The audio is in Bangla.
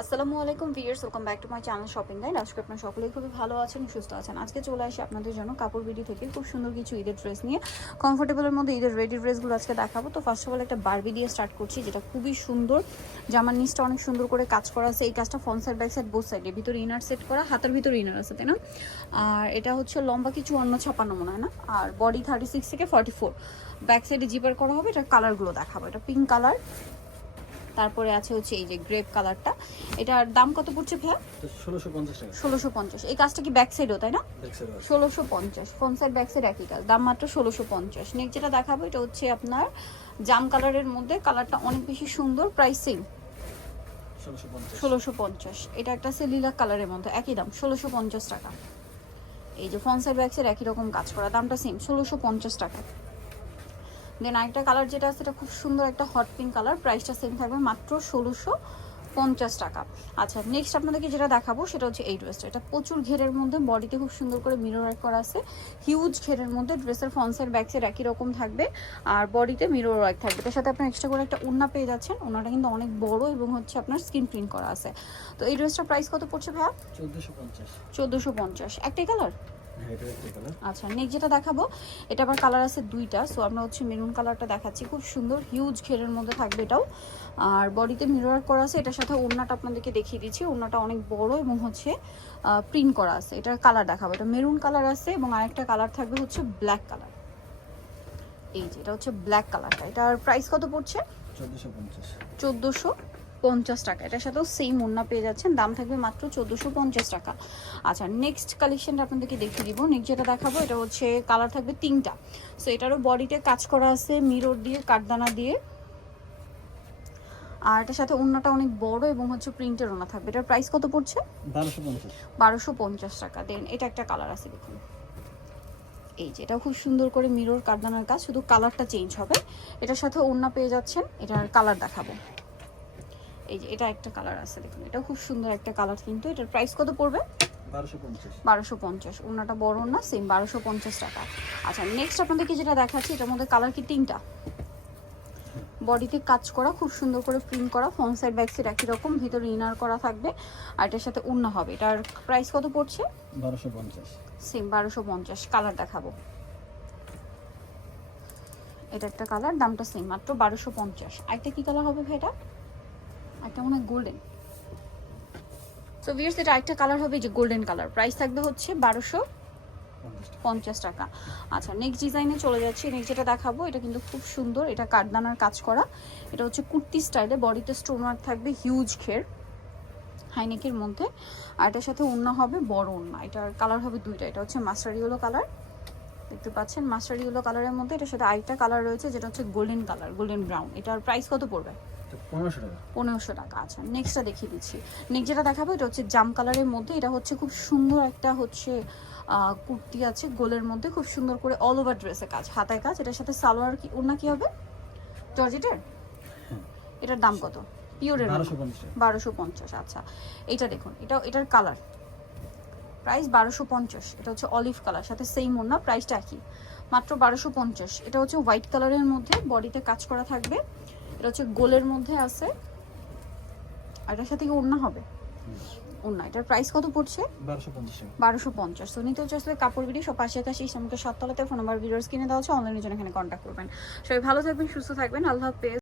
আসসালামু আলাইকুম viewers, welcome back to my channel shopping guide. আজকে আপনারা সকলেই খুবই ভালো আছেন, সুস্থ আছেন। আজকে চলে আসি আপনাদের জন্য কাপড় বিডি থেকে খুব সুন্দর কিছু ঈদের ড্রেস নিয়ে। কমফোর্টেবলের মধ্যে ঈদের রেডি ড্রেসগুলো আজকে দেখাবো। তো ফার্স্ট অফ অল একটা বারবি দিয়ে স্টার্ট করছি, যেটা খুবই সুন্দর। জামার নিচটা অনেক সুন্দর করে কাজ করা আছে। এই কাজটা front side back side both সাইডে, ভিতরে ইনার সেট করা, হাতের ভিতরে ইনার আছে, তাই না? আর এটা হচ্ছে লম্বা কিছু অন্য ছাপানো মনে হয় না। আর বডি 36 থেকে 44, ব্যাক সাইডে জিপার করা হবে। এটা কালারগুলো দেখাবো। এটা পিঙ্ক কালার, তারপরে আছে হচ্ছে এই যে গ্রেপ কালারটা। এটার দাম কত পড়ছে ভাইয়া? 1650 টাকা। 1650। এই কাজটা কি ব্যাক সাইডও, তাই না? 1650, ফ্রন্ট সাইড ব্যাক সাইড একই কাজ, দাম মাত্র 1650। নেক্সট যেটা দেখাবো এটা হচ্ছে আপনার জাম কালারের মধ্যে, কালারটা অনেক বেশি সুন্দর, প্রাইসিং 1650। এটা একটা লিলাক কালারের মধ্যে, একই দাম 1650 টাকা। এই যে ফ্রন্ট সাইড ব্যাক সাইড একই রকম কাজ করা, দামটা সেম 1650 টাকা। দেন আরেকটা কালার যেটা আছে এটা খুব সুন্দর একটা হট পিঙ্ক কালার, প্রাইসটা সেম থাকবে মাত্র 1650 টাকা। আচ্ছা, নেক্সট আপনাদেরকে যেটা দেখাবো সেটা হচ্ছে এই ড্রেসটা। এটা প্রচুর ঘেরের মধ্যে, বডিতে খুব সুন্দর করে মিরর ওয়ার্ক করা আছে, হিউজ ঘেরের মধ্যে। ড্রেসের ফ্রন্ট সাইড ব্যাক সাইড একই রকম থাকবে, আর বডিতে মিরর ওয়ার্ক থাকবে। এটার সাথে আপনার এক্সট্রা করে একটা ওড়না পেয়ে যাচ্ছেন। ওড়নাটা কিন্তু অনেক বড় এবং হচ্ছে আপনার স্ক্রিন প্রিন্ট করা আছে। তো এই ড্রেসটার প্রাইস কত পড়ছে ভাইয়া? 1450। একটাই কালার? আচ্ছা, নেক্সট যেটা দেখাবো এটা আবার কালার আছে দুইটা। সো আমরা হচ্ছে মেরুন কালারটা দেখাচ্ছি, খুব সুন্দর হিউজ ঘেরের মধ্যে থাকবে এটাও, আর বডিতে মিরর করা আছে। এটার সাথে ওড়নাটা আপনাদেরকে দেখিয়ে দিচ্ছি, ওড়নাটা অনেক বড় এবং হচ্ছে প্রিন্ট করা আছে। এটার কালার দেখাবো, এটা মেরুন কালার আছে এবং আরেকটা কালার থাকবে হচ্ছে ব্ল্যাক কালার। এই যে এটা হচ্ছে ব্ল্যাক কালারটা। এটার প্রাইস কত পড়ছে? 1450 টাকা। এটার সাথেও সেম ওড়না পেয়ে যাচ্ছেন, দাম থাকবে মাত্র 1450 টাকা। আচ্ছা, নেক্সট কালেকশনটা আপনাদেরকে দেখিয়ে দিব। নেক্সট যেটা দেখাবো এটা হচ্ছে কালার থাকবে তিনটা। সো এটারও বডিতে কাজ করা আছে মিরর দিয়ে, কাঠদানা দিয়ে, আর এটার সাথে ওড়নাটা অনেক বড় এবং হচ্ছে প্রিন্টের ওড়না থাকবে। এটার প্রাইস কত পড়ছে? 1250 টাকা। দেন এটা একটা কালার আছে, দেখুন এই যে, এটাও খুব সুন্দর করে মিরর কাঠদানার কাজ, শুধু কালারটা চেঞ্জ হবে। এটার সাথে ওড়না পেয়ে যাচ্ছেন। এটার কালার দেখাবো, এই যে এটা একটা কালার আছে, দেখুন এটা খুব সুন্দর একটা কালার। কিন্তু এটার প্রাইস কত পড়বে? 1250। ওড়নাটা বড় না, সেম 1250 টাকা। আচ্ছা, নেক্সট আপনাদেরকে যেটা দেখাচ্ছি এটার মধ্যে কালার কি তিনটা। বডিতে কাজ করা, খুব সুন্দর করে প্রিন্ট করা, ফ্রন্ট সাইড ব্যাক সাইড একই রকম, ভিতরে ইনার করা থাকবে, আর এটার সাথে ওড়না হবে। এটার প্রাইস কত পড়ছে? 1250। সেম 1250। কালার দেখাবো, এটা একটা কালার, দামটা সেম মাত্র 1250। আরেকটা কি কালার হবে ভাই? এটা একটা মনে হয় গোল্ডেন। সো ভিউয়ার্স, এটা একটা কালার হবে যে গোল্ডেন কালার, প্রাইস থাকবে হচ্ছে 1250 টাকা। আচ্ছা, নেক্সট ডিজাইনে চলে যাচ্ছি। নেক্সট যেটা দেখাবো এটা কিন্তু খুব সুন্দর, এটা কাঠদানার কাজ করা। এটা হচ্ছে কুর্তি স্টাইলে, বডিতে স্টোন ওয়ার্ক থাকবে, হিউজ ঘের, হাইনেকের মধ্যে, আর এটার সাথে ওড়না হবে বড় ওড়না। এটার কালার হবে দুইটা। এটা হচ্ছে মাস্টার ইয়েলো কালার, দেখতে পাচ্ছেন মাস্টার ইয়েলো কালারের মধ্যে। এটার সাথে আরেকটা কালার রয়েছে যেটা হচ্ছে গোল্ডেন কালার, গোল্ডেন ব্রাউন। এটার প্রাইস কত পড়বে? 1500 টাকা। আচ্ছা, নেক্সটটা দেখিয়ে দিচ্ছি। নেক্সট যেটা দেখাবো এটা হচ্ছে জাম কালারের মধ্যে। এটা হচ্ছে খুব সুন্দর একটা হচ্ছে কুর্তি আছে গোলের মধ্যে, খুব সুন্দর করে অল ওভার ড্রেসে কাজ, হাতায় কাজ। এটার সাথে সালোয়ার কি ওড়না কি হবে? জর্জেটের। এটার দাম কত? পিওরের 1250। আচ্ছা, এটা দেখুন, এটার কালার প্রাইস 1250। এটা হচ্ছে অলিভ কালার, সাথে সেম ওড়না, প্রাইসটা একই, মাত্র 1250। এটা হচ্ছে হোয়াইট কালারের মধ্যে, বডিতে কাজ করা থাকবে। এটা হচ্ছে গোলের মধ্যে আছে, আর এটার সাথে কি ওড়না হবে? ওড়না। এটার প্রাইস কত পড়ছে? 1250। তো নিতে হচ্ছে আসলে কাপড় বিডি সব পাশাপাশি আমাকে 7 তলাতে ফোন নাম্বার ভিডিওস কিনে দেওয়া হচ্ছে, অনলাইনের জন্য এখানে কন্ট্যাক্ট করবেন। সবাই ভালো থাকবেন, সুস্থ থাকবেন, আল্লাহ হাফেজ।